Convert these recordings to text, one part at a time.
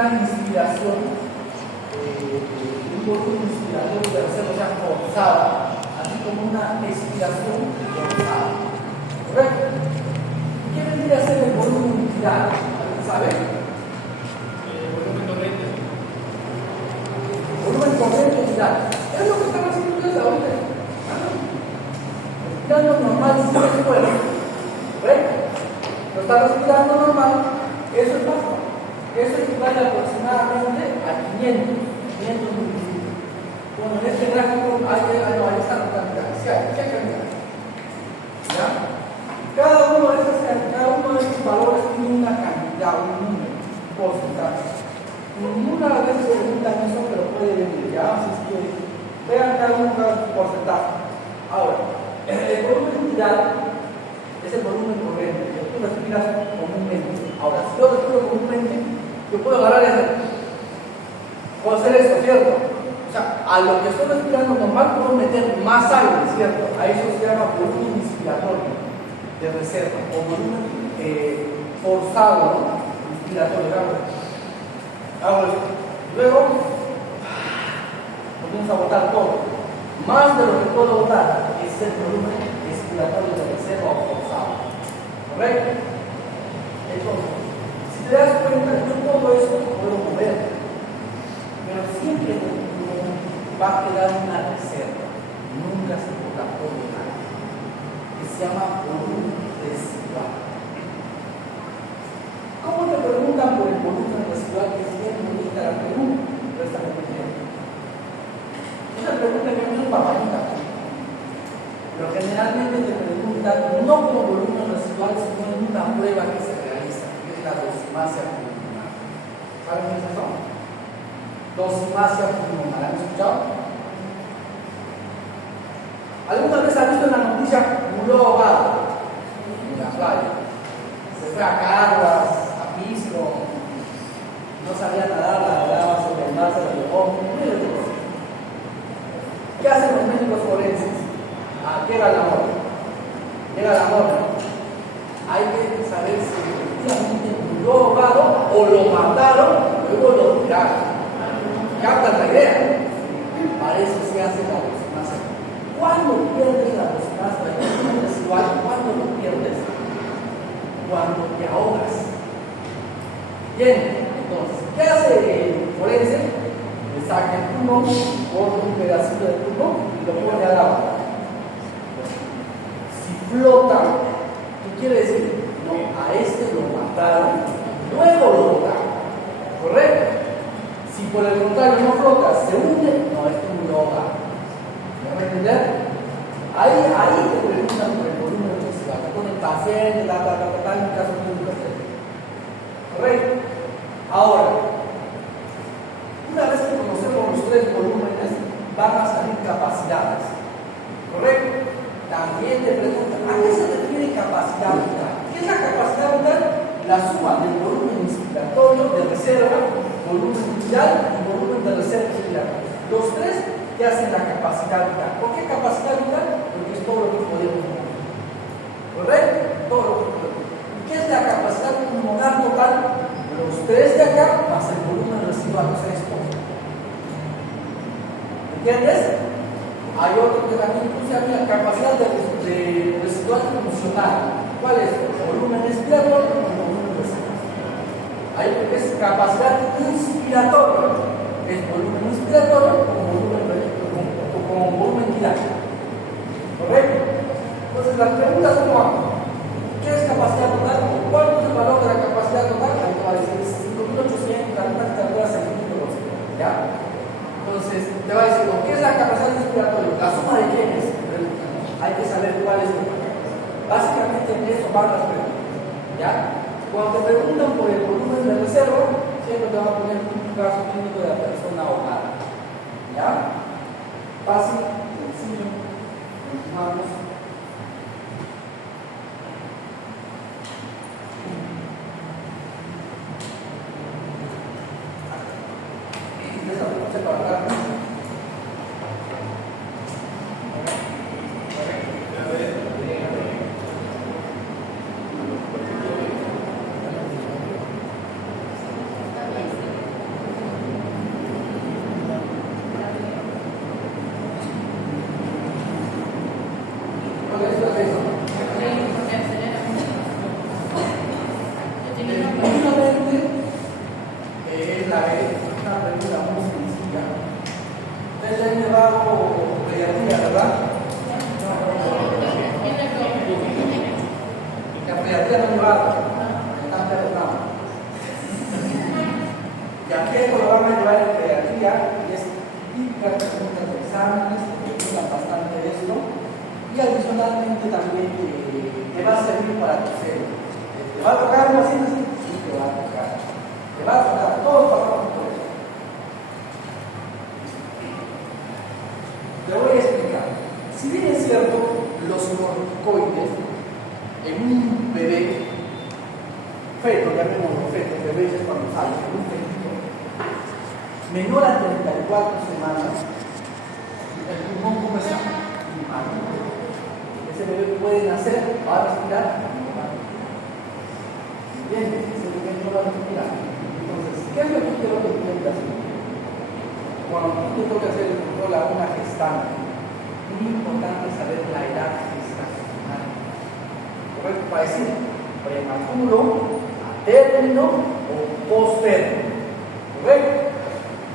una inspiración, un volumen inspiratorio de reserva, o sea, forzada, así como una expiración forzada. ¿Correcto? ¿Qué vendría a ser el volumen vital? ¿Alguien sabe? Volumen corriente. Volumen corriente vital. Es lo que están haciendo ustedes ahorita. Respirando normal sin esfuerzo. ¿Correcto? Lo están respirando normal. Eso es bajo. Eso equivale aproximadamente a 500 mililitros. Bueno, en este gráfico hay esa cantidad. ¿Qué cantidad? ¿Ya? Cada uno de estos valores tiene una cantidad, un número, un porcentaje. Ninguna vez se preguntan eso, pero puede venir, ¿ya? Así es que vean cada uno un porcentaje. Ahora, el volumen vital es el volumen corriente, que tú respiras comúnmente. Ahora, si yo respiro comúnmente, yo puedo agarrar ese. Puedo hacer eso, ¿cierto? O sea, a lo que estoy respirando normal puedo meter más aire, ¿cierto? A eso se llama volumen inspiratorio de reserva o volumen forzado, ¿no? Inspiratorio. Ahora, luego volvemos a botar todo. Más de lo que puedo botar es el volumen expiratorio de reserva o forzado. ¿Correcto? Entonces, si te das cuenta, yo todo esto puedo mover, pero siempre va a quedar una reserva. Nunca se bota todo nada. Que se llama volumen residual. ¿Cómo te preguntan por el volumen residual? Que es bien bonita la pregunta. Presta atención. Esa pregunta que no es papayita. Pero generalmente te preguntan no como volumen residual, sino en una prueba que se realiza, que es la dosimasia pulmonar. ¿Saben qué es eso? Dosimasia pulmonar. ¿Han escuchado? ¿Alguna vez has visto en la noticia murió ahogado en la playa? Se fue a Caguas, a Pisco, no sabía nadar, nadaba sobre el mar, se lo llevó. ¿Qué hacen los médicos forenses? Llega la muerte. Llega la muerte. Hay que saber si efectivamente murió ahogado o lo mataron, luego lo tiraron. ¿Captan la idea? Para eso se hace la dosimasia. ¿Cuándo pierdes la dosimasia? ¿Cuándo lo pierdes? Cuando te ahogas. Bien, entonces, ¿qué hace el forense? Le saca el pulmón, corta un pedacito de pulmón y lo pone al agua. Si flota, ¿qué quiere decir? No, a este lo mataron, luego lo botaron. ¿Correcto? Si por el contrario no flota, se hunde, no, este murió ahogado. ¿Me van a entender? Ahí te preguntan por el volumen residual. Te ponen paciente, en un caso clínico, etc. ¿Correcto? Ahora, una vez que conocemos los tres volúmenes, van a salir capacidades. ¿Correcto? También te preguntan, ¿a qué se refiere capacidad vital? ¿Qué es la capacidad vital? La suma del volumen inspiratorio de reserva, volumen vital y volumen de reserva expiratoria. Los tres te hacen la capacidad vital. ¿Por qué capacidad vital? Porque es todo lo que podemos mover. ¿Correcto? Todo lo que podemos. ¿Qué es la capacidad pulmonar total? Los tres de acá más el volumen residual, o sea, esto. ¿Entiendes? Hay otro que también puse aquí, la capacidad de residual funcional. ¿Cuál es? Volumen expiratorio y volumen residual. Ahí es capacidad inspiratoria. Es volumen inspiratorio como volumen vital. ¿Correcto? Entonces las preguntas son: ¿qué es capacidad total? ¿Cuánto es el valor de la capacidad total? Ahí te va a decir 5.800, la mitad te va a decir 6.000, ¿ya? Entonces te va a decir, ¿qué es la capacidad inspiratoria? ¿La suma de quiénes? Hay que saber cuál es. Básicamente en eso van las preguntas, ¿ya? Cuando te preguntan por el volumen de reserva, siempre te van a poner un caso clínico de la persona ahogada, ¿ya? Fácil, sencillo, continuamos. aquí la han llevado, están perdonando. Y aquí esto lo van a llevar en pediatría, y es típica preguntas de exámenes, que usan bastante esto, y adicionalmente también te va a servir para tu cerebro. ¿Te va a tocar algo así? Sí, te va a tocar. Te va a tocar, todos pasamos por eso. Te voy a explicar. Si bien es cierto, los corticoides en un bebé, feto, llamémoslo feto, bebé es cuando sale, en un fetito, menor a 34 semanas, el pulmón ¿cómo está? Inmaduro. Ese bebé puede nacer, va a respirar, ¿entiendes? Ese bebé no va a respirar. Entonces, ¿qué es lo que quiero que entiendas? Cuando tú te toca hacer el control a una gestante, muy importante saber la edad gestacional. ¿Correcto? Para decir prematuro, a término o postérmino. ¿Correcto?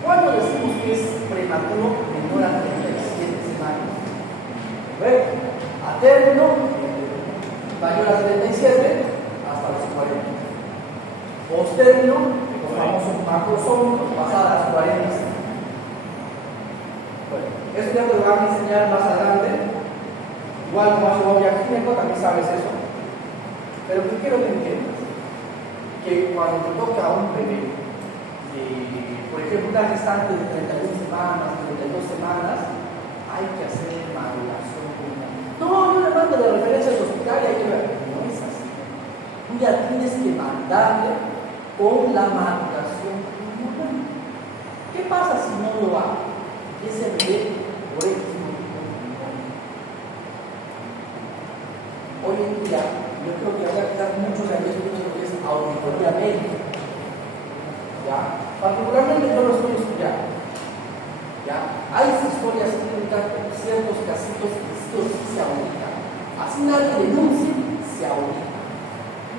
¿Cuándo decimos que es prematuro menor a 37 semanas? ¿Correcto? A término, mayor a 37 hasta los 40. Postérmino, los famosos macrosómicos, pasadas las 40 semanas. Bueno, eso ya te lo van a enseñar más adelante. Igual como algo bioquímico, también sabes eso. Pero que quiero que entiendas que cuando te toca a un bebé, por ejemplo, una gestante de 31 semanas, 32 semanas, hay que hacer maduración pulmonar. No le mando de referencia al hospital y hay que ver. No es así. Tú ya tienes que mandarle con la maduración pulmonar. ¿Qué pasa si no lo hago? Ese bebé, por ejemplo, hoy en día, yo creo que ahora muchos han escuchado lo que es auditoría médica. ¿Ya? Particularmente yo lo estoy estudiando. ¿Ya? Hay historias clínicas con ciertos casitos que sí o sí se auditan. Así nadie denuncie, se audita.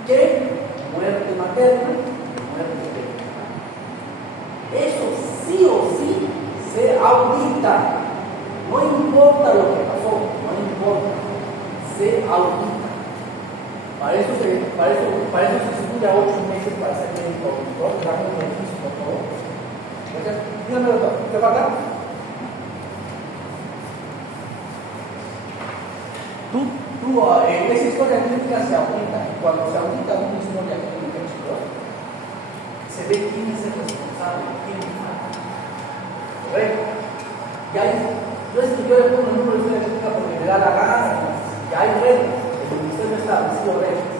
¿Qué? Muerte materna, muerte fetal. Eso sí o sí se audita. No importa lo que pasó, no importa. Se audita. Para eso se estudia 8 meses para ser médico auditor, te dan un registro todo. Dígame, doctor, ¿te falta? Esa historia clínica se audita. Y cuando se audita una historia clínica, chicos, se ve quién es el responsable, quién falta. ¿Correcto? Y hay, no es que yo le pongo el número de historia clínica porque me da la gana, y hay reglas. El ministerio establecido reglas.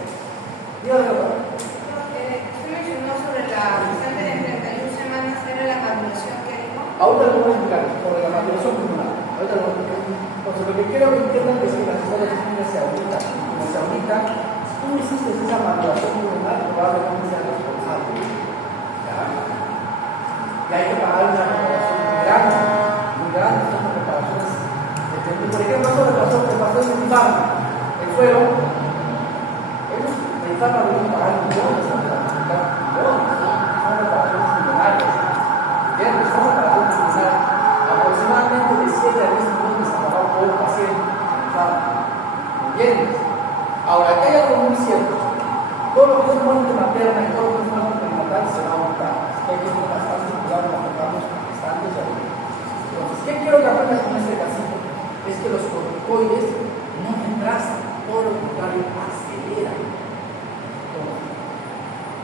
Dígame, doctor. Usted mencionó sobre la gestante de 31 semanas, ¿era la maduración que dijo? Ahorita lo voy a explicar, sobre la maduración pulmonar. Ahorita lo voy a explicar. Entonces, lo que quiero que entiendan es que las historias clínicas se auditan. Como se auditan, si tú hiciste esa maduración pulmonar, probablemente seas responsable. ¿Ya? Y hay que pagar una reparación muy grande, son reparaciones. Por ejemplo, eso me pasó en mi farma, el suelo. Ellos pensaban que iban a pagar millones, son reparaciones millonarias. ¿Entiendes? Son reparaciones millonarias. Aproximadamente de 7 a 10 millones a pagar por el paciente en el farma. ¿Entiendes? Ahora, aquí hay algo muy cierto. Todo lo que es muerte materna y todo lo que es muerte perinatal se va a aumentar. Así que hay que tener bastante cuidado cuando tratamos con gestantes y adultos. Entonces, ¿qué quiero que aprendas con este casito? Es que los corticoides no retrasan, todo lo contrario, aceleran.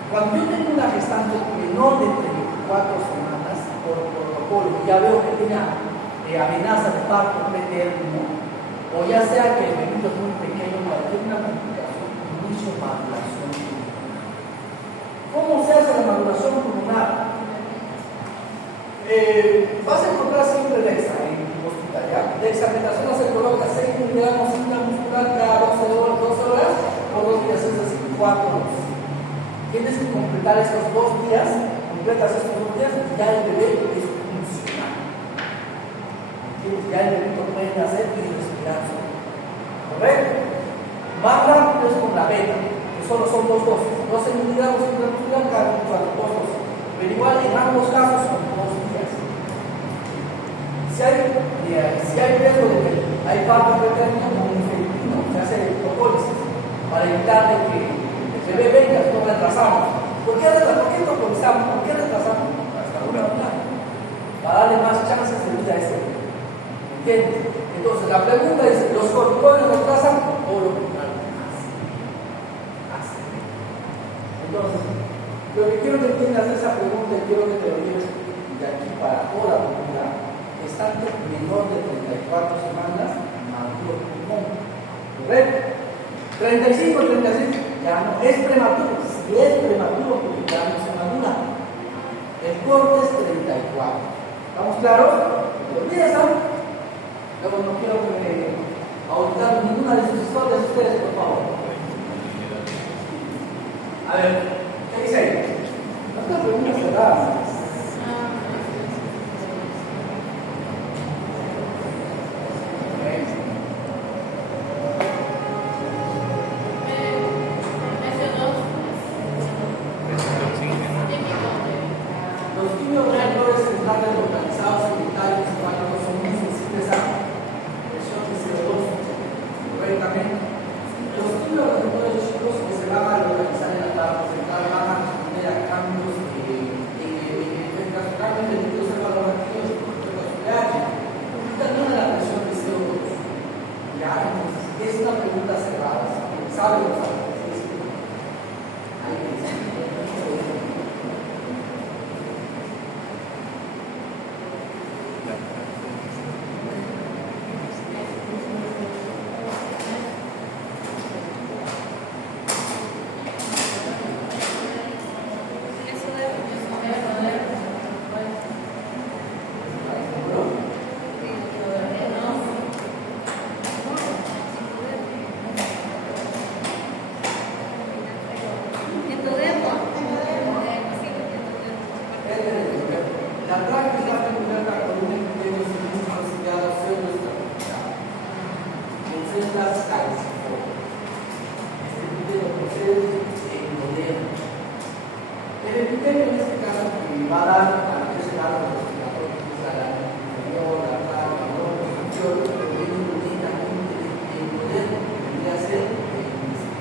Cuando yo tengo una gestante menor de 34 semanas, por protocolo, ya veo que tiene amenaza de parto pretérmino, o ya sea que el bebé es muy pequeño, para tener una complicación, inicio maduración pulmonar. ¿Cómo se hace la maduración pulmonar? Vas a encontrar siempre DEXA en el hospital, ¿ya? Dexametasona se coloca 6 miligramos intramuscular cada 12 horas, por 2 días, es decir, 4 horas. Tienes que completar estos 2 días, completas estos 2 días, ya el bebé es funcional. Ya el bebé puede nacer y respirar solo. ¿Correcto? Más rápido es con la beta, que solo son 2 dosis, 12 miligramos intramuscular cada 2 dosis. Pero igual en ambos casos son 2 días. Si hay riesgo de que hay parto pretérmino con un infantino, se hace electrocólisis para evitar de que ¿Por qué autorizamos? ¿Por qué retrasamos? Hasta una hora. Para darle más chances de vida a ese niño. ¿Entiendes? Entonces la pregunta es, ¿los corticoides retrasan o lo contrario? Hacen. Entonces, lo que quiero que entiendas de esa pregunta y quiero que te lo lleves de aquí para toda tu vida, estando menor de 34 semanas, maduro pulmón. ¿Correcto? 35, 36, ya no es prematuro. Si es prematuro, porque ya no se madura. El corte es 34. ¿Estamos claros? ¿Te olvidas, no? Luego no quiero que me auditen ninguna de sus historias ustedes, por favor. A ver, ¿qué dice ahí? Otra pregunta cerrada. Los quimioreactores centrales localizados en detalles hepáticos son muy sensibles a presión de CO2 correctamente. Los quimioreactores chicos que se van a localizar en la tabla central van a responder a cambios en caso de líquidos evaluativos de pH y también a la presión de CO2. Ya, entonces, es una pregunta cerrada. ¿Sabe o no sabe? Ahí dice. La práctica completa con un empeño sin asociado pseudoestabilidad. En células calciformes. Este epitelio procede en modelo. El epitelio en este caso que va a dar a ese lado de los respiratorios, la inferior, la placa, la posterior, viene únicamente en modelo, que vendría a ser el mismo.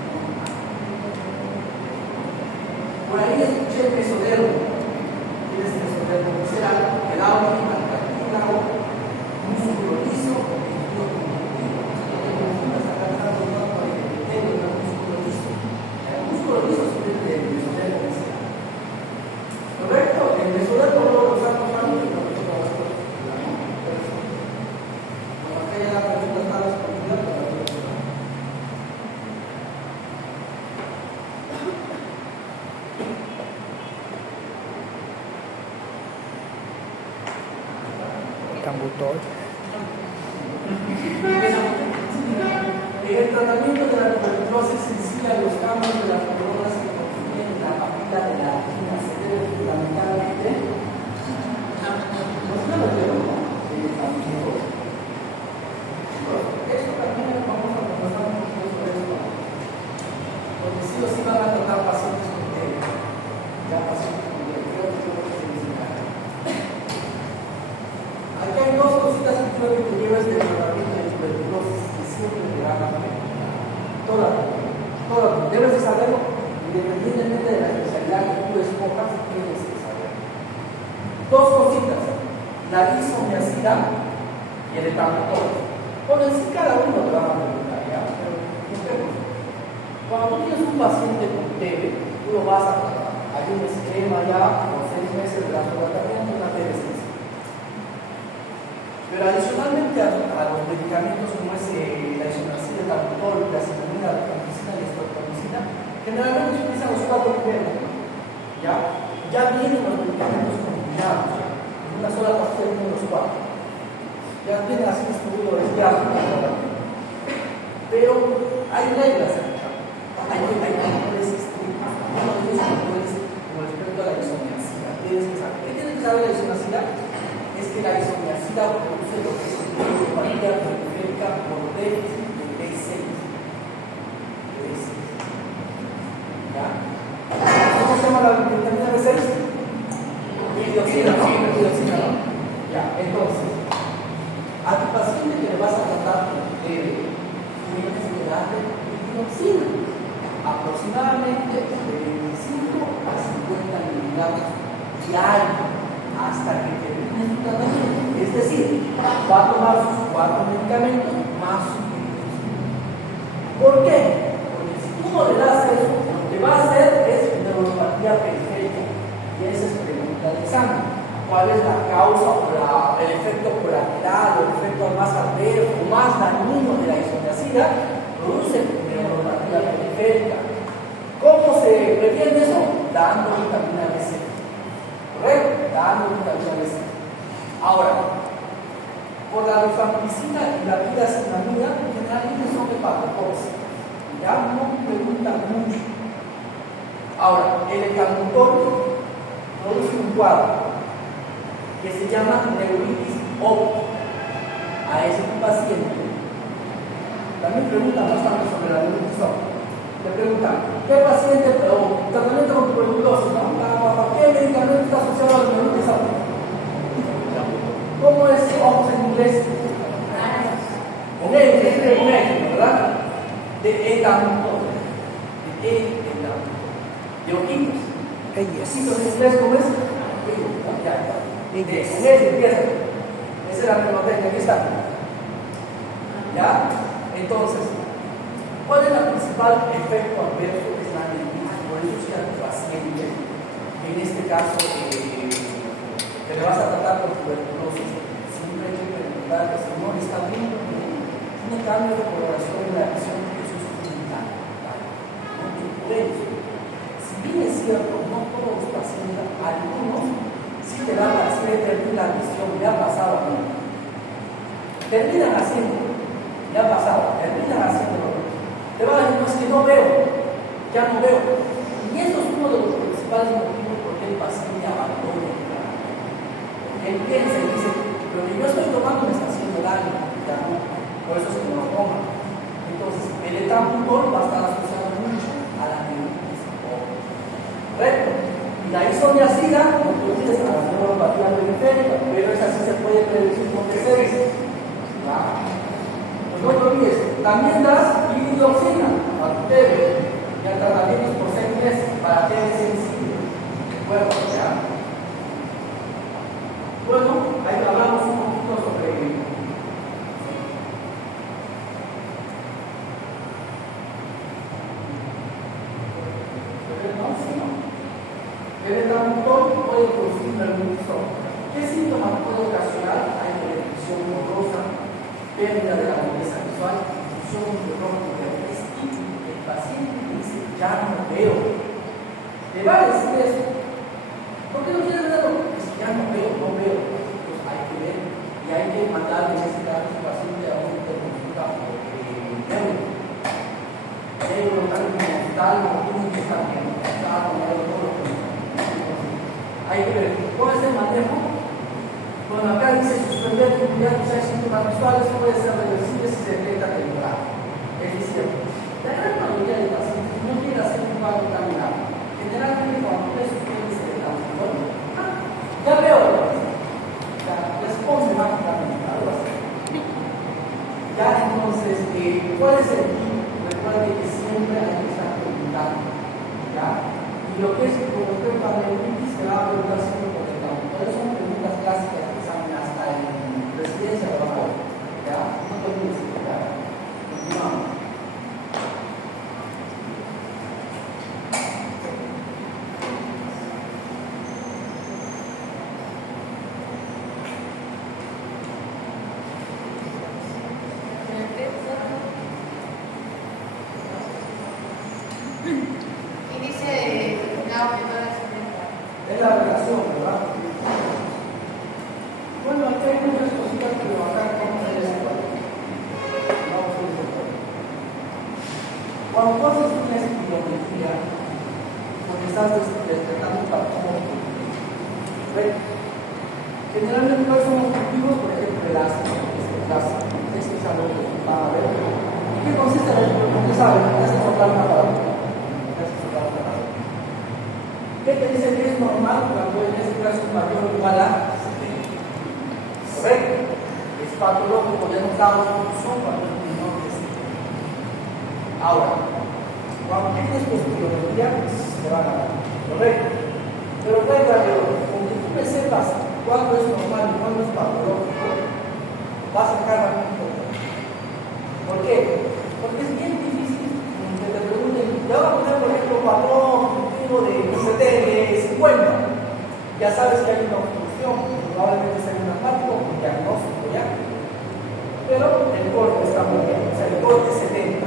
Por ahí escuché el mesodermo. Tienes que resolver como será el audio, el cartílago, músculo liso y músculo conjuntivo. No te confundas acá tanto con el epitelio y el músculo liso. El músculo liso es el mesodermo visceral. ¿Correcto? El mesodermo luego lo saco familia y lo meto para las cosas. Como acá ya la pregunta está respondida, para la pregunta. Cambutor. En el tratamiento de la tuberculosis sencilla, los cambios de las neuronas que constituyen la papila de la retina se deben fundamentalmente los nuevos de los esto también es famoso cuando estamos por esto, porque sí o sí van a tratar pacientes con TED, ya pacientes con TED, creo que se enseñar. Aquí hay dos cositas que quiero que te lleves del tratamiento de tuberculosis que siempre te van a afectar. Todas, debes de saberlo, independientemente de la especialidad que tú escojas, tienes que saberlo. Dos cositas, la isomiazida y el etambutol. Bueno, en sí cada uno te va a preguntar, ¿ya? Pero busquemos. Cuando tú tienes un paciente con TB, tú lo vas a tratar. Hay un esquema ya, por 6 meses de tratamiento, una TB6. Pero adicionalmente a los medicamentos como es la isoniazida, el etambutol, la citromina, la campicina y la estreptomicina, generalmente se utilizan los 4 primeros. Ya vienen los medicamentos combinados. En una sola pastilla vienen los 4. Ya vienen así distribuidos el diálogo. Pero hay reglas aquí. Hay controles estrictos. Uno de ellos controles con respecto a la isoniazida. Tienes que saber. ¿Qué tienes que saber de la isoniazida? Es que la isoniazida produce lo que es neuropatía periférica por déficit de B6. ¿Ya? ¿Cómo se llama la vitamina B6? Dioxina, ¿no? Ya, entonces, a tu paciente que le vas a tratar con TB, tienes que darle dioxina, aproximadamente de 25 a 50 digamos, diario, hasta que termine su tratamiento. Es decir, va a tomar sus 4 medicamentos más su medicamento. ¿Por qué? Porque si tú no le das eso, lo que va a hacer es neuropatía periférica. Y esa es pregunta de examen. ¿Cuál es la causa o el efecto colateral o el efecto más adverso o más dañino de la isoniazida? Produce neuropatía periférica. ¿Cómo se previene eso? Dando vitamina B6. ¿Correcto? Dando vitamina B6. Ahora, por la rifampicina y la piracinamida, generalmente son hepatotóxicos. Ya no preguntan mucho. Ahora, el ecalmutol produce un cuadro que se llama neuritis óptica. A ese paciente también preguntan bastante sobre la neuritis óptica. Le preguntan, ¿qué paciente o tratamiento con tuberculosis? ¿No? ¿Para qué medicamento está asociado a la neuritis óptica? ¿Cómo es ojos en inglés? Con E, escribe con E, ¿verdad? De ecalmutol. De ojitos. Ojitos en inglés, ¿cómo es? Con E empieza. Esa es la mnemotecnia, aquí está. ¿Ya? Entonces, ¿cuál es el principal efecto adverso de la neuritis? Por eso es que al paciente, en este caso, que le vas a tratar con tuberculosis, siempre hay que preguntar si no está viendo tiene cambio de coloración en la visión, que eso es fundamental. No te puedes. Si bien es cierto, no todos los pacientes, algunos sí te dan la visión, me ha pasado a mí. Terminan haciendo, me ha pasado, terminan haciendo. Te van a decir, no, es que no veo, ya no veo. Y eso es uno de los principales motivos por qué el paciente abandona el tratamiento. Él piensa y dice, lo que yo estoy tomando me está haciendo daño, ya no, por eso es que no lo toma. Entonces, el ecalmutol va a estar asociado mucho a la neuritis óptica. ¿Correcto? Y la isoniazida, no te olvides, a la neuropatía periférica, pero esa sí se puede predecir con T6. Pues no te olvides, también das iridoxina para tu TB y al tratamiento por 6 meses para TB sensible. Bueno, ya. Bueno, ahí hablamos un poquito sobre el ecalmutol puede producir neuritis óptica. ¿Qué síntomas puede ocasionar? Hay televisión borrosa, pérdida de la agudeza visual, difusión de rojo de el paciente dice, ya no veo. Le va a decir eso. ¿Por qué no quiere verlo? Dice, ya no veo, no veo. Entonces hay que ver y hay que mandar en este caso al paciente a un interconsulta médico. Tal, no tiene que estar bien, hay que ver cuál es el manejo. Bueno, acá dice suspender actividad si hay síntomas visuales, puede ser reversible si se detecta temprano. Es decir, la gran mayoría de pacientes no quiere hacer un cuadro caminado. Generalmente, cuando usted suspende ese ecalmutol, ya veo la paciente, responde mágicamente, algo así. Ya entonces, ¿cuál es el tip? Recuerde que siempre hay que estar preguntando, ¿ya? Y lo que es como respecto a la neuritis se va a preguntar siempre por el campo. Entonces son preguntas clásicas que examen hasta en residencia de abajo, ¿ya? No te olvides, ¿ya? Continuamos. Es la relación, ¿verdad? Bueno, aquí hay muchas cositas que trabajar con el escuadrón. Vamos a ver. Cuando tú haces una espirometría, porque estás detectando un patrón, generalmente no son objetivos, por ejemplo, el ácido, este es algo que van a ver. ¿Y qué consiste la espirometría? ¿Saben? Te hace soltar una palabra. ¿Qué te dice que es normal cuando en este caso es mayor o igual a 70? ¿Correcto? Es patológico, ya no está una función cuando es menor de 70. Ahora, cuando tienes tu espirometría, te van a dar. ¿Correcto? Pero recuerda, con que tú me sepas cuándo es normal y cuándo es patológico, vas a sacar la conclusión. ¿Por qué? Porque es bien difícil que te pregunten, ya va a poner, por ejemplo, patrón cultivo de 50. Ya sabes que hay una obstrucción, probablemente sea un asmático, un diagnóstico ya. Pero el corte está muy bien, o sea, el corte 70.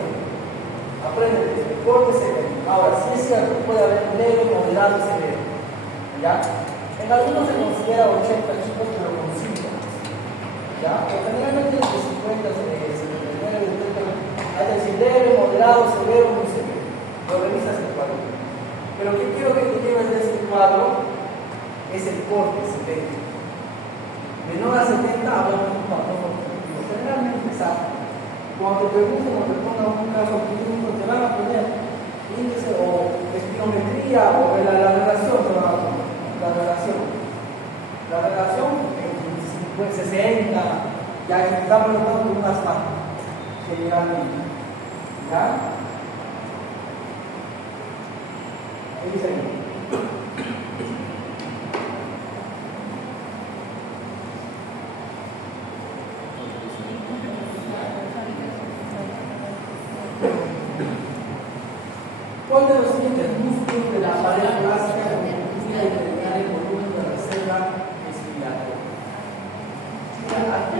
Aprende el corte 70. Ahora, si es cierto, puede haber leve, moderado y severo. ¿Ya? En algunos se considera 80 chicos, pero con síntomas. ¿Ya? Pero generalmente de 50, 79, etc. Hay que decir leve, moderado, severo, muy severo. Lo revisas el cuadro. Pero ¿qué quiero que te lleves de este cuadro? Es el corte 70. Menor a 70 hablamos de un patrón objetivo. Generalmente exacto. Cuando te pregunten o te pongan un caso clínico, te van a poner índice o espirometría o la relación, te van a poner. La relación en 60, ya estamos hablando de un asmático, generalmente. ¿Ya? ¿Qué dice ahí? ¿Cuál de los siguientes músculos de la pared torácica contribuye a incrementar el volumen de reserva respiratoria? Mira, aquí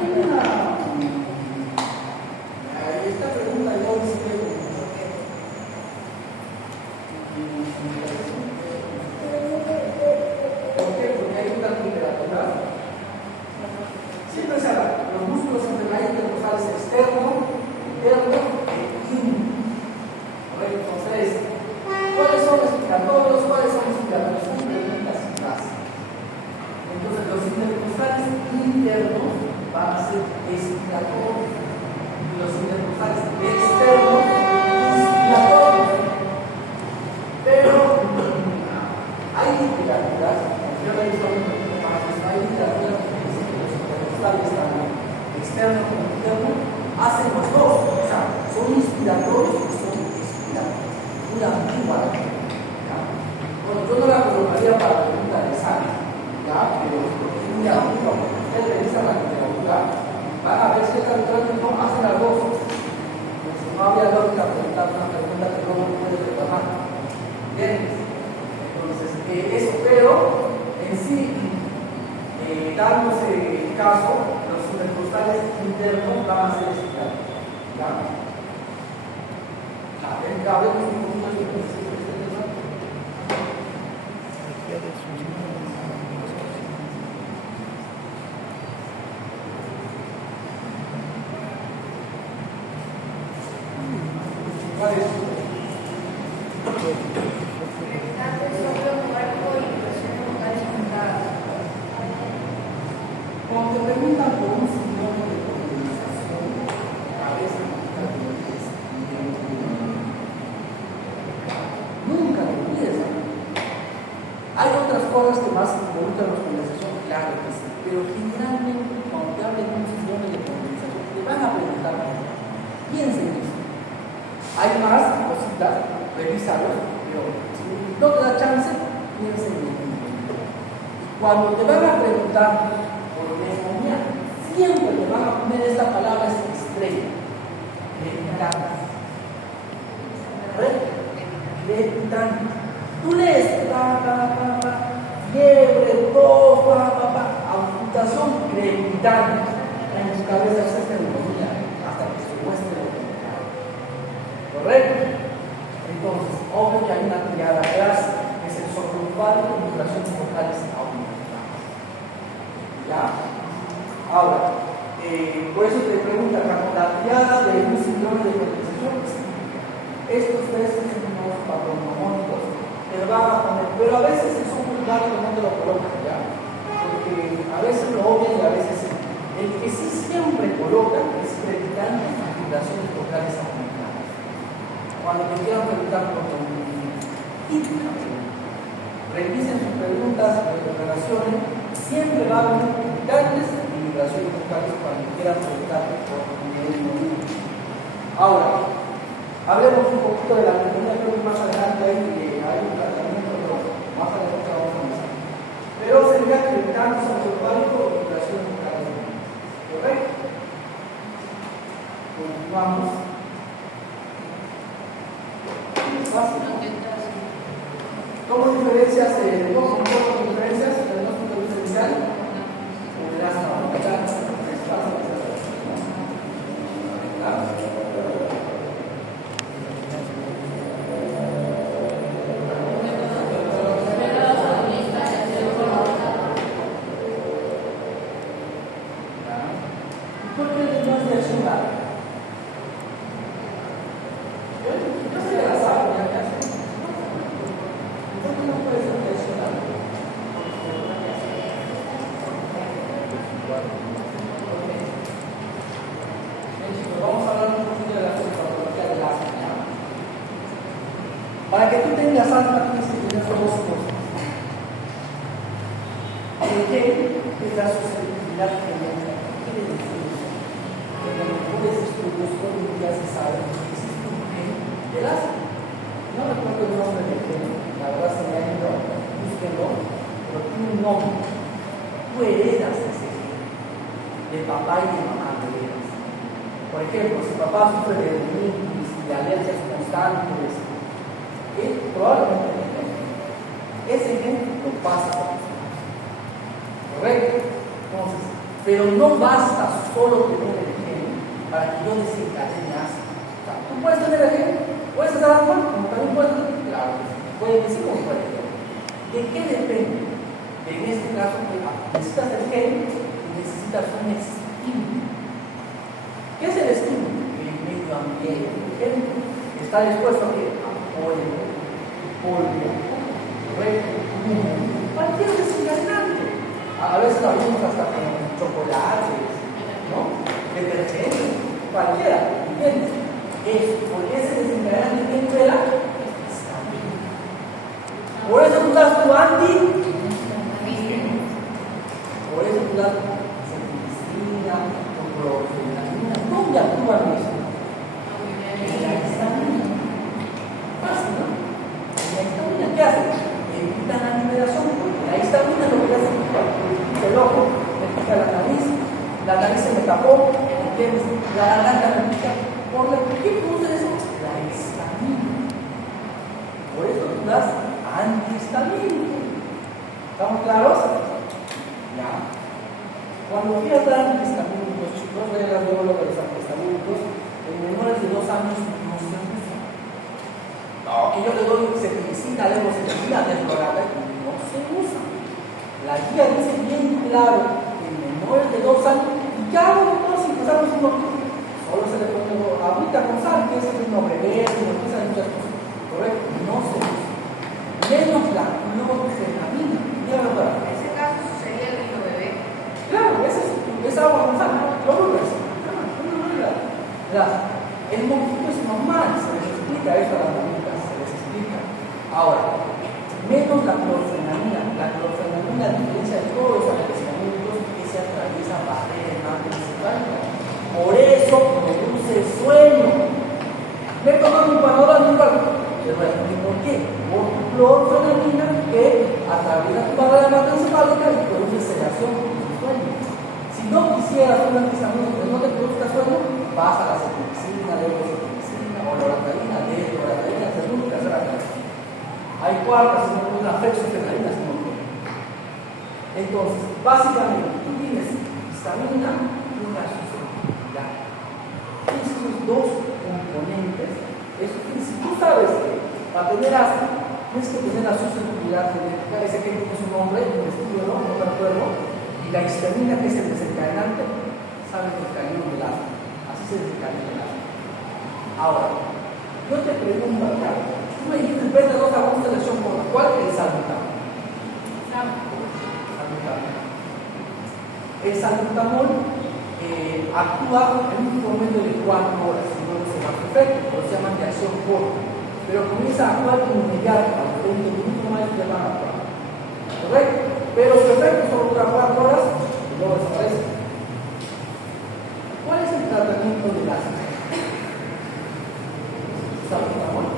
hay esta pregunta yo hice ¿por qué? Porque hay una temperatura. Siempre se habla, los músculos intercostales externo, interno e interno. Correcto, entonces, ¿cuáles son los respiratorios? ¿Cuáles son los respiratorios? Son preguntas sin base. Entonces, los intercostales internos van a ser expiratorios y los intercostales externos inspiratorios. Pero hay literaturas, yo he visto un poquito más, hay literaturas que dicen que los intercostales también externos como interno hacen los dos, o sea, son inspiratorios y son expiratorios. Una antigua. Bueno, yo no la colocaría para la pregunta de examen, ¿ya? Pero es muy antigua, porque ustedes revisan la literatura, van a ver si esta literatura no hace las dos. Pues no habría lógica preguntar una pregunta que no puede reclamar. Bien, entonces, eso, pero en sí, dándose el caso, los intercostales internos van a ser expiratorios, ¿ya? Hablemos un poquito de este tema. ¿Cuál es? Cuando te preguntan por un síndrome de polinización, a veces nunca lo olvides. Hay otras cosas que más involucran la polinización, claro que sí, pero generalmente cuando te hablen de un síndrome de polinización te van a preguntar, piensen en eso. Hay más cositas, revísalos, pero si no te da chance, piensen en eso. Cuando te van a preguntar por neumonía, siempre te van a poner esta palabra estrella, levitantes. Levitantes. Tú lees, fiebre, tos, amputación, levitante. En sus cabezas es neumonía, hasta que se muestre lo contrario. ¿Correcto? Entonces, obvio que hay una triada clásica, que es el sopropalpo y vibraciones vocales aumentadas. ¿Ya? Ahora, por eso te pregunta, la triada de un síndrome de polinización, estos tres síndromes patognomónicos te lo van a poner, pero a veces son muy claros que no te lo colocan, ¿ya? Porque a veces lo obvian y a veces sí. El que sí siempre colocan es predicando vibraciones vocales aumentadas. Cuando te quieran preguntar por neumonía, revisen sus preguntas, sus relaciones, siempre van a haber grandes vibraciones vocales cuando quieran preguntar por neumonía. Ahora, hablemos un poquito de la neumonía, creo que más adelante hay un tratamiento, pero más adelante vamos a empezar. Continuamos. Es fácil. ¿Cómo diferencias ¿cómo diferencias el diagnóstico diferencial? Es fácil. ¿Por qué no es reaccionar? Yo sé que la sabe, ya sé. ¿Por qué no puede ser reaccionar? Bien, chicos, vamos a hablar un poquito de la sintomatología del asma. Para que tú tengas asma, tienes que tener dos cosas. El gen es la susceptibilidad genética. ¿Qué quiere decir? En los mejores estudios hoy en día se sabe que existe un gen del asma. No recuerdo el nombre del gen, la verdad se me ha ido, búsquenlo, pero tiene un nombre. Tú heredas ese gen, de papá y de mamá lo heredas. Por ejemplo, si papá sufre de rinitis y de alergias constantes, probablemente ese gen lo pasa a los hijos. ¿Correcto? Entonces, pero no basta solo tener el gen para que yo desencadene asma. O sea, tú puedes tener el gen, puedes hacer asma, como también puedes tener, claro, puede decir como puede tener. ¿De qué depende? De en este caso, que necesitas el gen y necesitas un estímulo. ¿Qué es el estímulo? El medio ambiente. Por ejemplo, está dispuesto a que polvo, correcto, cualquier desencadenante. A veces lo abrimos hasta con chocolates, ¿no? Detergentes, cualquiera, ¿entiendes? Porque ese desencadenante que entra está bien. Por eso tú das tu por eso tú das ceticina, tu clorofenamina. ¿Dónde actúan eso? En la histamina. Fácil, ¿no? En la histamina, ¿qué hace? Evitan la liberación, porque la histamina lo que hace es el ojo, me pica la nariz se me tapó, ¿entiendes? La garganta me pica. ¿Qué produce eso? La histamina. Por eso tú das antihistamínico. ¿Estamos claros? Ya. Cuando fui a dar antihistamínicos, chicos, voy a dar luego de los antihistamínicos, en menores de 2 años no se usan. No, que yo le doy ceticina, levoceticina, desflorada, no se usa. La guía dice bien claro que en menores de 2 años, y ya nosotros empezamos uno, solo se le pone ahorita con sal, que es el nobreverde, no usan muchas cosas, correcto, no se usa. Menos la clorofenamina. En ese caso sería el niño bebé. Claro, es agua con sal, lo vuelves. El mojito es normal, se les explica eso a las mamitas, se les explica. Ahora, menos la clorofenamina. La clorofenamina, a diferencia de todos los antihistamínicos, que se atraviesa barrera hematoencefálica. Por eso produce sueño. Me he tomado un panadol nunca. Les voy a explicar por qué. Por clorofenamina que atraviesa tu barrera hematoencefálica y produce sedación y sueño. Si no quisieras un antihistamínico que no te produzca sueño, vas a la ceticina, levoceticina, o loratadina, desloratadina, segunda y tercera clase. Hay cuartas, una fexofenadina, si no quieren. Entonces, básicamente, tú tienes histamina y una susceptibilidad. Esos dos componentes, si tú sabes que para tener asma, tienes que tener la susceptibilidad genética, ese que tiene su nombre, un estudio, no me acuerdo, y la histamina, que es el desencadenante, sabe que el cañón del asma. Así se desencadena el asma. Ahora, yo te pregunto acá, tú me dijiste, ves de 2 a 1 de lesión por ¿cuál es el salbutamol? El salbutamol actúa en un promedio de 4 horas, y luego se va a efecto, por eso se llama de acción corta. Pero comienza a actuar inmediato, a los 20 minutos más ya van a actuar. ¿Correcto? Pero su efecto solo dura 4 horas y luego desaparece. ¿Cuál es el tratamiento del asma? ¿Salbutamol?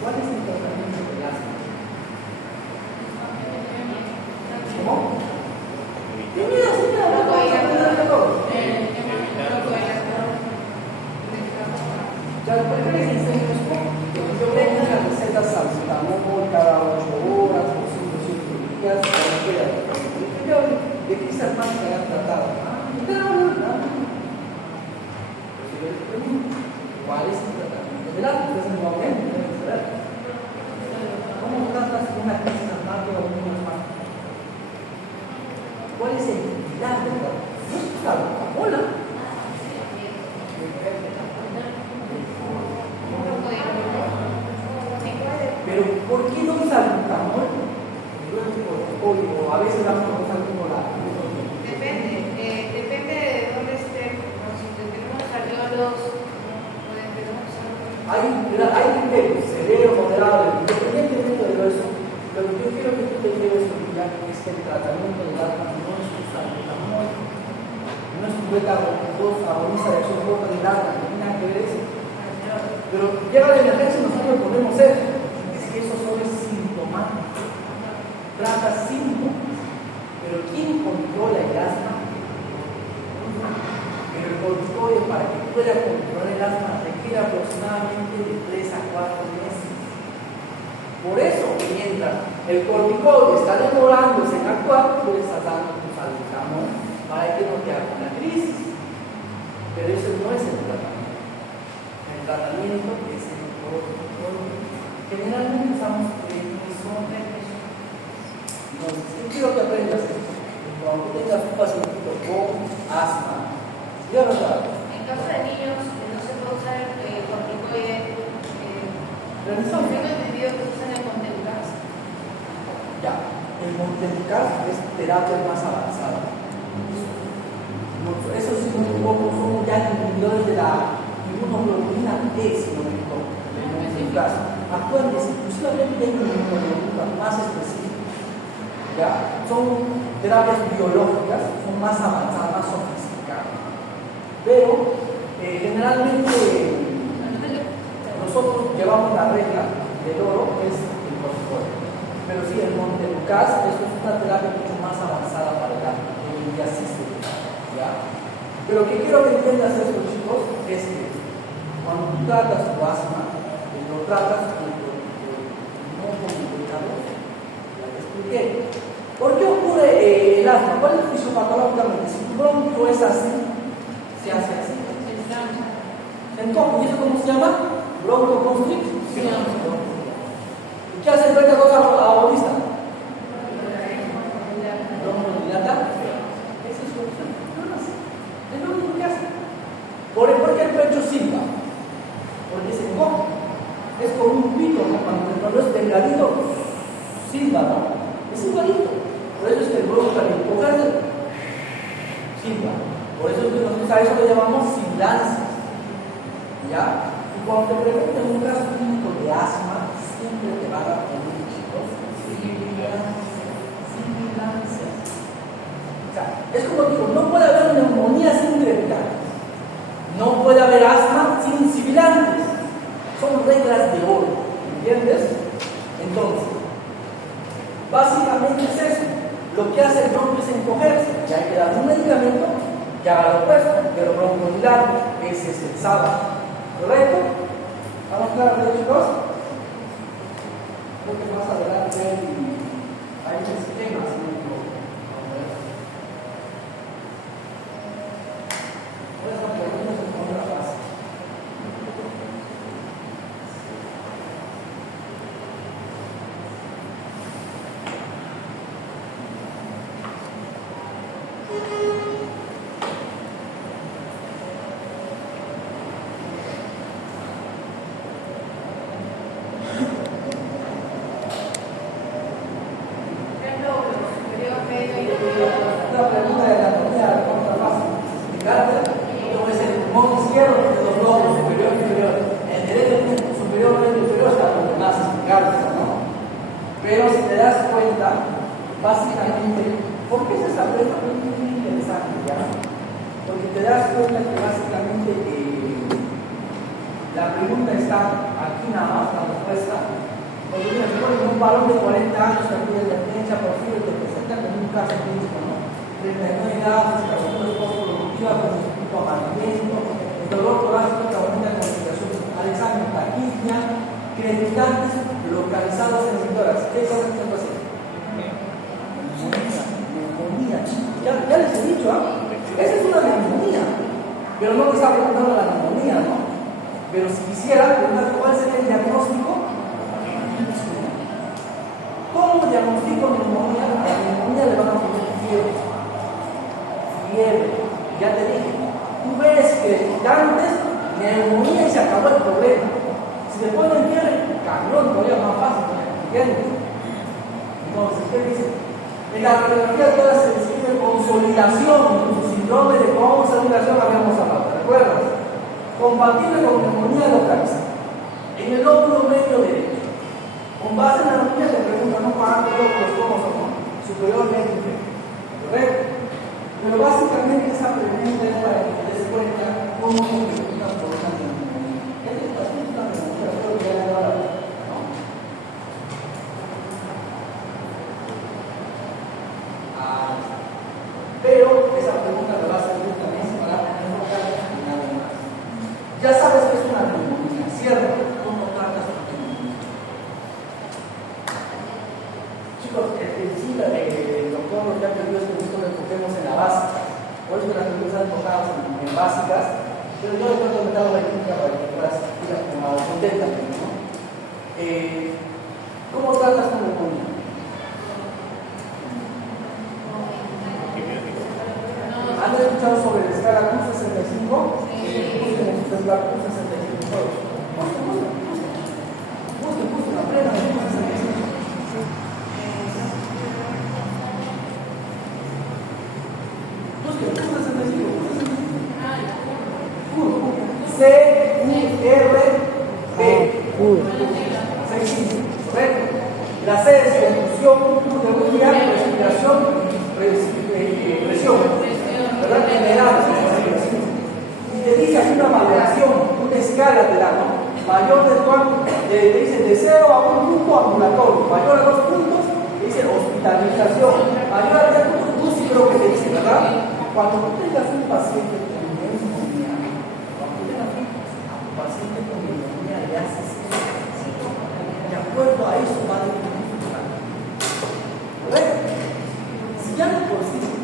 ¿Cuál es el tratamiento del asma? ¿Cómo? ¿Qué miedo? ¿Sí? Pero ¿por qué no salbutamol? O a veces damos con salbutamol. Depende de dónde esté. Si tenemos alveolos, hay niveles, severo, moderado, independientemente de eso. Lo que yo quiero que tú te lleves hoy día es que el tratamiento del asma no es un salbutamol, no es un beta-2 agonista de acción corta del asma, no tiene nada que ver eso. Pero llega la emergencia y nosotros podemos ser. Es que eso solo es sintomático. Trata síntomas. Pero ¿quién controla el asma? Pero el corticoide, para que pueda controlar el asma, requiere aproximadamente de 3 a 4 meses. Por eso, mientras el corticoide está demorándose en actuar, tú le estás dando tu salbutamol para que no te haga una crisis. Pero eso no es el tratamiento. El tratamiento es el corticoide. Generalmente usamos prednisona. Entonces, yo quiero que aprendas esto. Cuando tú tengas un pacientito con asma, ya lo sabes. En caso de niños, no se puede usar el corticoide. Prednisona. Tengo entendido que usan el Montelukast. Ya, el Montelukast es terapia más avanzada. Eso sí, son ya inhibidores de la inmunoglobulina T, si no me equivoco. El Montelukast. Actúan exclusivamente en inmunoglobulina más específica. ¿Ya? Son terapias biológicas, son más avanzadas, más sofisticadas. Pero generalmente nosotros llevamos la regla del oro, que es el corticoide. Pero sí, el Montelukast es una terapia mucho más avanzada para el asma. Hoy en día sí se usa, ¿ya? Pero que quiero que entiendas esto, chicos, es que cuando tú tratas tu asma, lo tratas no con medicamentos. Ya te expliqué. ¿Por qué ocurre el asma? ¿Cuál es el fisiopatológicamente? Si tu bronquio es así, se hace así. Entonces, ¿y eso cómo se llama? Broncoconstricción. ¿Y qué hace el beta-2 agonista? Broncodilata. Esa es su opción. Es lo único que hace. ¿Por qué el pecho silba? Porque se encoge. Es como un pito, ¿no? Cuando es delgadito, silba, ¿no? Es igualito. Por eso es que el bronco también encogerse silba. Por eso es que nosotros a eso le llamamos sibilancias. ¿Ya? Y cuando te pregunten un caso clínico de asma, siempre te van a poner, chicos, sibilancias. O sea, es como digo, no puede haber neumonía sin crepitantes. No puede haber asma sin sibilantes. Son reglas de oro, ¿entiendes? Entonces, básicamente es eso. Lo que hace el bronco es encogerse. Ya hay que dar un medicamento que haga lo opuesto, pero broncodilar ese es el sábado. ¿Correcto? ¿Estamos claros, chicos? Creo que más adelante hay muchos temas. Pero no te está preguntando la neumonía, ¿no? Pero si quisiera preguntar cuál sería el diagnóstico, ¿cómo diagnostico neumonía? A la neumonía le van a poner fiebre. Fiebre, ya te dije. Tú ves crepitantes, neumonía y se acabó el problema. Si le ponen fiebre, cabrón, todavía más fácil. ¿entiendes? Entonces, ¿qué dice? En la radiografía toda se describe consolidación, su síndrome de consolidación habíamos hablado, ¿recuerdas? Compatible con neumonía localizada. En el lóbulo medio derecho. Con base en la anatomía te preguntan, ¿no? ¿Cuántos lóbulos somos? Superiormente inferior. ¿Correcto? Pero básicamente esa pregunta es para que te des cuenta cómo se pregunta por una neumonía. Este paciente es una neumonía, pero ya le da la verdad, ¿no? Pero esa pregunta te va a servir también para enfocar en nada más. Ya sabes que es una neumonía, ¿cierto? ¿Cómo tratas la neumonía? Chicos, el doctor lo que ha pedido es que nosotros nos enfoquemos en la básica. Por eso las preguntas están enfocadas en básicas, pero yo le he comentado la técnica para que puedas ir a contenta, ¿no? ¿Cómo tratas la neumonía? ¿Han escuchado sobre la escala Q65? Busquen la Q65. Busquen, aprendan Q65. Busquen Q65. C-U-R-B. ¿Correcto? La C es confusión, neumonía, respiración, presión. ¿Verdad? General, y te dice aquí una valoración, una escala te da, ¿no? Mayor de cuánto, te dice de 0 a 1 punto ambulatorio, mayor a 2 puntos, te dice hospitalización, mayor a 3 puntos, tú sí creo que te dice, ¿verdad? Cuando tú tengas un paciente con neumonía, cuando tú tengas un paciente con neumonía, le haces eso, de acuerdo a eso va a definir su tratamiento. ¿Correcto? Si ya no consiste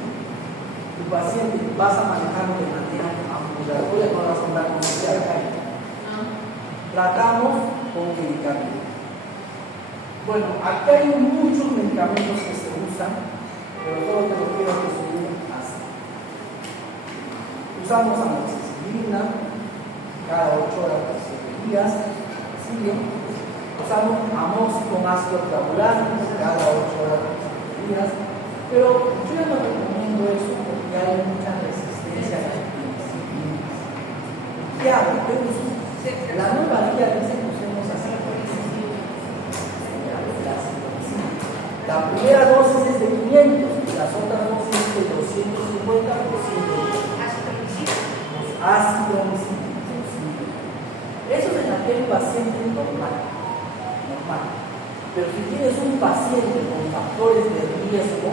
tu paciente vas a manejarlo de manera ambulatoria, no vas a andar con el calle. Tratamos con medicamentos. Bueno, acá hay muchos medicamentos que se usan, pero todo te lo quiero resumir así. Usamos amoxicilina cada 8 horas por 7 días, ¿sí? Usamos amoxi con ácido clavulano cada 8 horas por 7 días, pero yo ya no recomiendo eso porque hay mucha resistencia a las penicilinas. ¿Qué hago? La nueva guía dice que usemos así. La primera dosis es de 500 y las otras dosis es de 250 por 100. Acitromicina. Eso es en aquel paciente normal. Pero si tienes un paciente con factores de riesgo,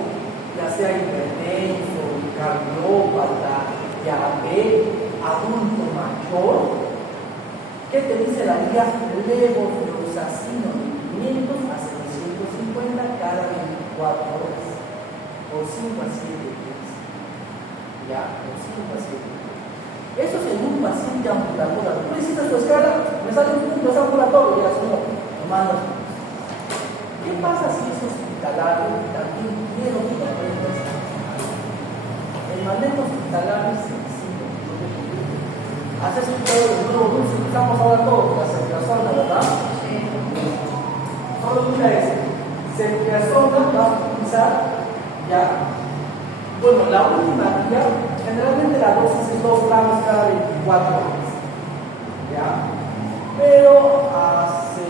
ya sea hipertenso, cardiópata, diabetes, adulto mayor, ¿qué te dice la guía? Levofloxacino de 500 a 750 cada 24 horas, por 5 a 7 días. Ya, por 5 a 7 días. Eso es en un paciente ambulatorio. Tú hiciste tu escala, me sale un punto, es ambulatorio, ya no, lo mandas. ¿Qué pasa si es hospitalario y también quiero que lo aprendas? El manejo hospitalario es sencillo. ¿Has escuchado el nuevo dulce que usamos ahora todos? La ceftriaxona, ¿verdad? Sí. Solo mira eso. Ceftriaxona vas a utilizar ya. Bueno, la última guía, generalmente la dosis es 2 gramos cada 24 horas. ¿Ya? Pero hace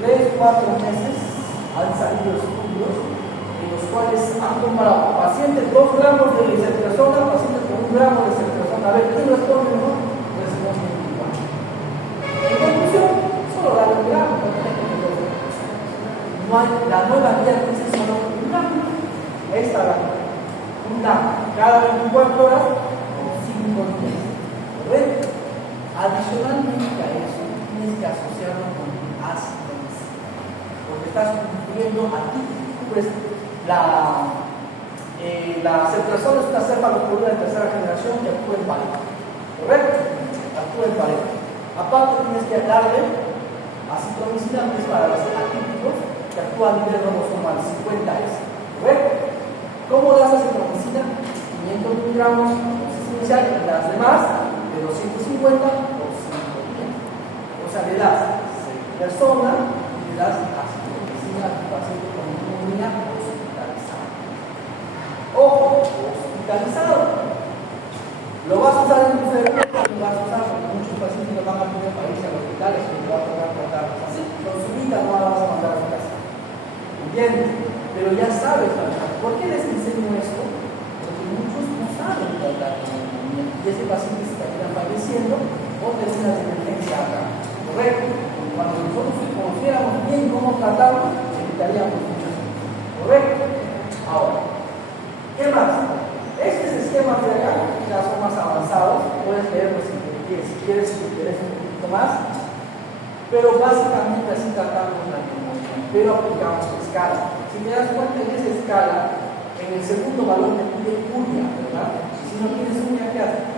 3-4 meses han salido estudios en los cuales han comparado pacientes 2 gramos de ceftriaxona, pacientes con 1 gramo de ceftriaxona. A ver, ¿quién responde mejor? Responde igual. En conclusión, solo da 1 gramo. No hay, la nueva guía dice solo 1 gramo. Esta la 1 gramo cada 24 horas por 5 días. ¿Correcto? Adicionalmente a eso, tienes que asociarlo con ácido, porque estás cumpliendo aquí, pues la ceftriaxona es una cefalosporina de tercera generación que actúa en pareja, ¿correcto? Actúa en pareja. Aparte tienes que darle acitromicina, que es para los atípicos, que actúa a nivel romosomal 50S, ¿correcto? ¿Cómo das acitromicina? 500 miligramos, dosis inicial, y las demás de 250 por 5 días. O sea, le das ceftriaxona y le das ácido. ¿entiendes? Pero ya sabes tratar. ¿Por qué les enseño esto? Porque muchos no saben tratar con el movimiento y ese paciente se estaría falleciendo o tendría una emergencia acá. ¿Correcto? Cuando nosotros conociéramos bien cómo tratarlo, evitaríamos muchas cosas. ¿Correcto? Ahora, ¿qué más? Estos esquemas de acá ya son más avanzados, puedes leerlos si quieres, si te interesa un poquito más, pero básicamente así tratamos la neumonía, pero aplicamos escala. Si te das cuenta en esa escala, en el segundo valor te pide uña, ¿verdad? Si no tienes uña, ¿qué haces?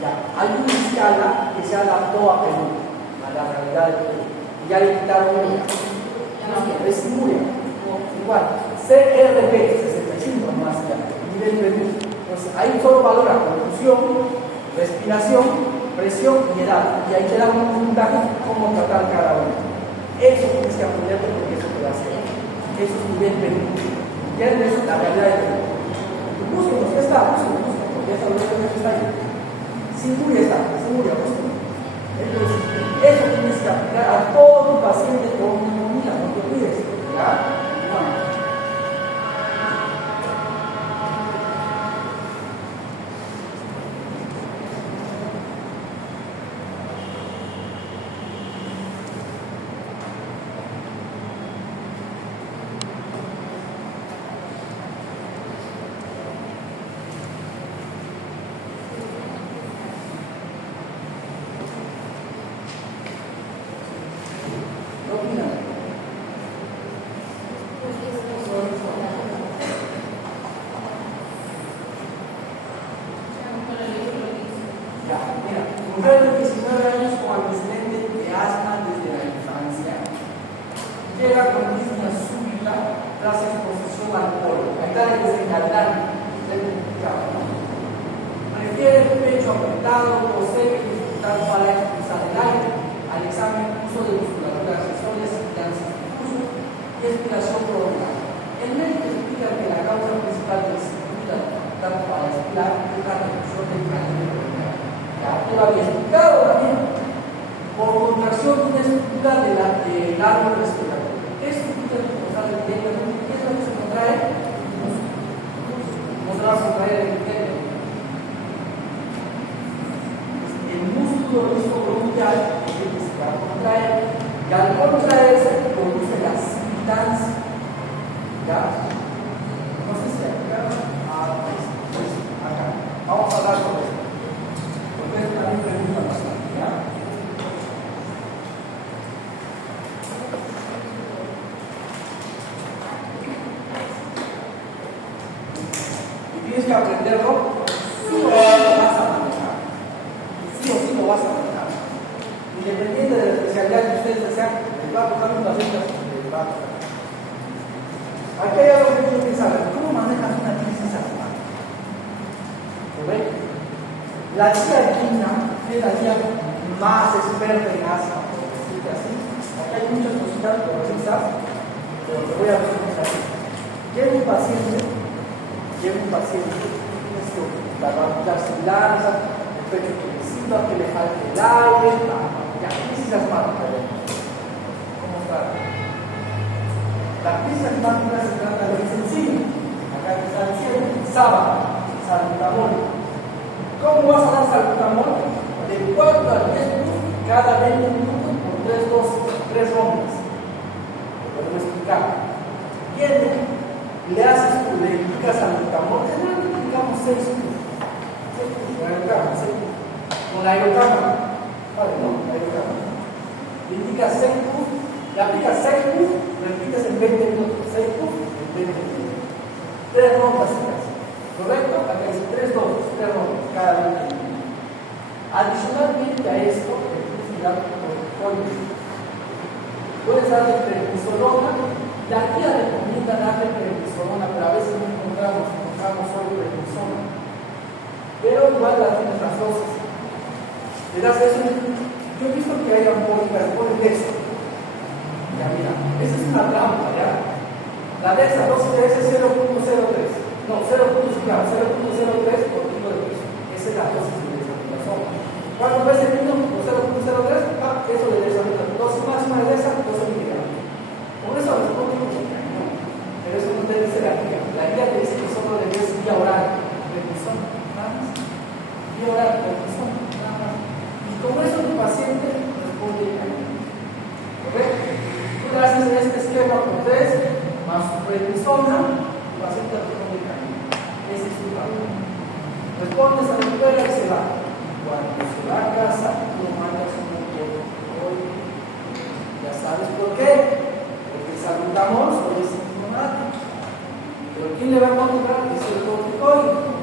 Ya, hay una escala que se adaptó a Perú, a la realidad de Perú, y ya le quitaron uña. Es Muria, igual, CRP, 65 más ya, nivel Perú. Entonces, hay un solo valor a confusión, respiración, presión y edad, y ahí te dan un puntaje cómo tratar cada uno. Eso tienes que aprenderte porque eso te va a hacer. Eso es nivel Perú. ¿Entiendes? La realidad de Perú. Búsquenos, ¿qué está? Búsquenos, porque esa es lo que está ahí. Sin duda está, búsquenos. Entonces, eso tienes que aplicar a todo paciente con neumonía, no te olvides. ¿Ya? Bueno. Mujer de 19 años con antecedente de asma desde la infancia. Llega con disnea súbita tras exposición al alcohol. Acá le desencadenante. Refiere el pecho apretado, toser y dificultad para expulsar el aire. Al examen, uso de musculatura accesorias, llanzas difuso y expiración prolongada. El médico explica que la causa principal de dificultad tanto para expirar es la reducción del calibre. Te lo había explicado también. Por contracción de una estructura del árbol respiratorio. ¿Qué estructura es contrae directamente? ¿Qué es lo que se contrae? No se va a contraer el intento. El músculo isquio-bronquial es el que se va a contraer. Y al contraerse produce la sibilancia. ¿Ya? No sé si acá. Pues acá. Vamos a hablar sobre esto. También pregunta bastante, ¿ya? Y tienes que aprenderlo, sí o sí lo vas a manejar. Sí o sí lo vas a manejar. Independiente de la especialidad que ustedes desean, les va a tocar unas letras que les va a tocar. Aquí hay algo que tienes que saber. ¿Cómo manejas una crisis asmática? ¿Correcto? La tía Gina es la tía más experta en asma, por decirte así. Acá hay muchas cositas precisas, pero te voy a resumir así. Llega un paciente, la barriga se lanza, el pecho necesita que le falte el aire, ya, crisis asmática. ¿Cómo está? La crisis asmática se trata de muy sencillo. Acá está diciendo, sábado, salbutamol. ¿Cómo vas a dar salbutamol? De 4 a 10 minutos cada 20 minutos por 3 rondas. Lo voy a explicar. Viene, le indicas salbutamol, generalmente indicamos 6 minutos. Con la aerocámara. Vale, no, la aerocámara. Le indicas 6 minutos, le aplicas 6 minutos, repites en 20 minutos. 6 minutos en 20 minutos. 3 rondas en casa. ¿Correcto? Acá dice 3 dosis, 3 rondas cada 20 minutos. Adicionalmente a esto, tienes que dar corticoides. Puedes darle prednisolona, y aquí la recomienda darle prednisolona, pero a veces no encontramos solo prednisolona. Pero igual la tienes las dosis. Le das eso. Yo he visto que hay ampolíticas, ponen esto. Ya mira, esa es una trampa, ¿ya? La DEXA dosis de ese es 0.03. No, 0.03 por kilo de peso. Esa es la dosis de dexametasona. ¿Cuánto ves el niño? 0.03, eso le dexametasona. Dosis máxima de esa, 12 miligramos. observa por 3 más su prednisona, va a ser terreno de camino. Ese es su trabajo. Respondes a la escuela y se va. Cuando se va a casa, tú mandas un protocolo. Ya sabes por qué. Porque saludamos o es sintomático. Pero ¿quién le va a controlar? Es el corticoide.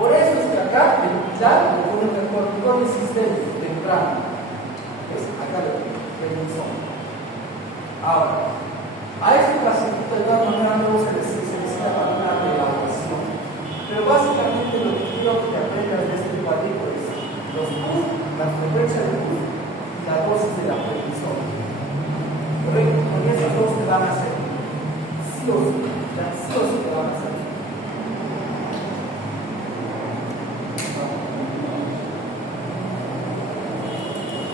Por eso es que acá el pilar le pone el corticoide sistémico temprano. Es acá el prednisona. Ahora, a este paciente de todas maneras no se necesita para una evaluación. Pero básicamente lo que quiero que aprendas de este cuadrito es los PUF, la frecuencia de PUF y la dosis de la prednisona. Correcto, con esas dos te van a hacer sí o sí te van a hacer.